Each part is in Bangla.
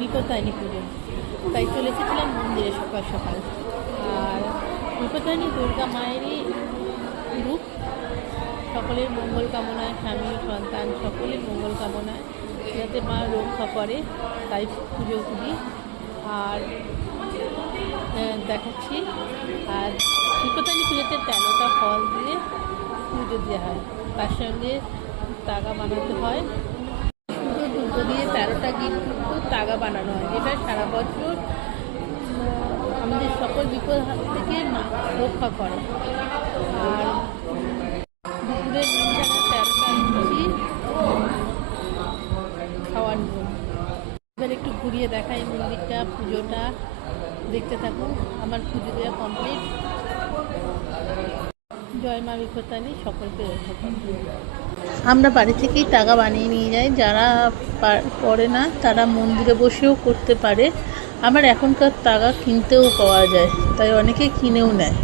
বিপত্তারিণী পুজো, তাই চলে এসেছিলাম মন্দিরে সকাল সকাল। আর বিপত্তারিণী দুর্গা মায়েরই রূপ, সকলের মঙ্গল কামনায়, স্বামী সন্তান সকলের মঙ্গল কামনায় যাতে মা রক্ষা করে, তাই পুজো করি। আর দেখাচ্ছি। আর বিপত্তারিণী পুজোতে 13টা ফল দিয়ে পুজো দেওয়া হয়, তার সঙ্গে তাগা বানাতে হয়। দুটো দিয়ে 13টা কিন্তু তাগা বানানো হয়, যেটা সারা বছর আমাদের সকল বিপদ হাত থেকে রক্ষা করে। আর দুপুরের নিমজানা 13টা লুচি খাওয়ার নিয়ম। এবার একটু ঘুরিয়ে দেখাই মন্দিরটা, পুজোটা দেখতে থাকুন। আমার পুজো দেওয়া কমপ্লিট। জয় মা বিপত্তারিণী, সকলকে রক্ষা করবে। আমরা বাড়ি থেকেই তাগা বানিয়ে নিয়ে যাই, যারা পড়ে না তারা মন্দিরে বসেও করতে পারে। আমার এখনকার তাগা কিনতেও পাওয়া যায়, তাই অনেকে কিনেও নেয়।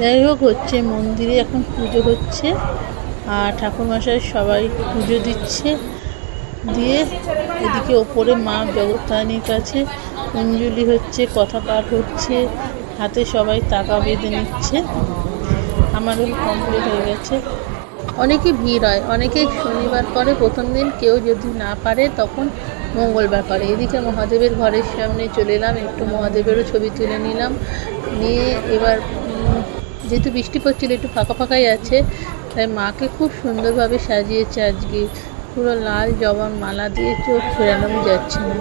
যাই হোক, হচ্ছে মন্দিরে এখন পুজো হচ্ছে, আর ঠাকুরমশাই সবাই পুজো দিচ্ছে। দিয়ে এদিকে ওপরে মা জগত্তারিণীর কাছে অঞ্জলি হচ্ছে, কথা পাঠ হচ্ছে, হাতে সবাই তাগা বেঁধে নিচ্ছে। আমারও কমপ্লিট হয়ে গেছে। অনেকে ভিড় হয়, অনেকে শনিবার করে প্রথম দিন, কেউ যদি না পারে তখন মঙ্গলবার করে। এদিকে মহাদেবের ঘরের সামনে চলে এলাম, একটু মহাদেবেরও ছবি তুলে নিলাম। নিয়ে এবার যেহেতু বৃষ্টি পড়ছিল, একটু ফাঁকা ফাঁকাই আছে, তাই মাকে খুব সুন্দরভাবে সাজিয়েছে। আজকে পুরো লাল জবার মালা দিয়ে চোখ ফেরানোই যাচ্ছে না,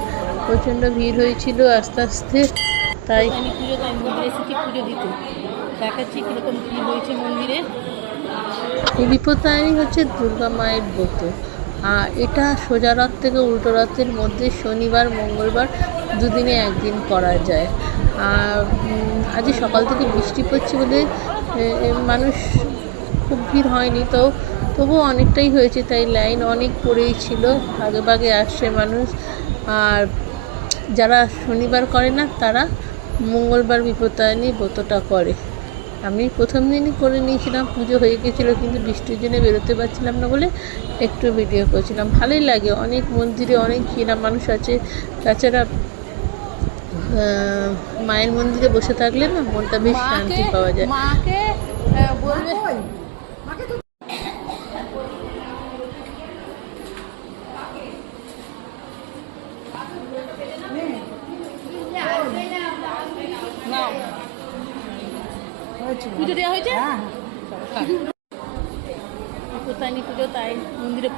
প্রচণ্ড ভিড় হয়েছিল আস্তে আস্তে। তাই পুজো, তাই মন্দিরে এসেছি পুজো দিতে। দেখাচ্ছি কীরকম ভিড় হয়েছে মন্দিরে। এই বিপত্তারিণী হচ্ছে দুর্গা মায়ের ব্রত, আর এটা সোজা রথ থেকে উল্টো রথের মধ্যে শনিবার মঙ্গলবার দুদিনে একদিন করা যায়। আর আজ সকাল থেকে বৃষ্টি পড়ছে বলে মানুষ খুব ভিড় হয়নি, তবুও অনেকটাই হয়েছে, তাই লাইন অনেক পড়েই ছিল, ভাগে ভাগে আসছে মানুষ। আর যারা শনিবার করে না তারা মঙ্গলবার বিপত্তারিণী ব্রতটা করে। আমি প্রথম দিনই করে নিয়েছিলাম, পুজো হয়ে গেছিলো, কিন্তু বৃষ্টির জন্য বেরোতে পারছিলাম না বলে একটু ভিডিও করছিলাম। ভালোই লাগে, অনেক মন্দিরে অনেক চেনা মানুষ আছে। তাছাড়া মায়ের মন্দিরে বসে থাকলে না মনটা বেশ শান্তি পাওয়া যায়। মাকে বলবে পুজো দেওয়া হয়েছে। বিপত্তারিণী পুজো, তাই মন্দিরে পুজো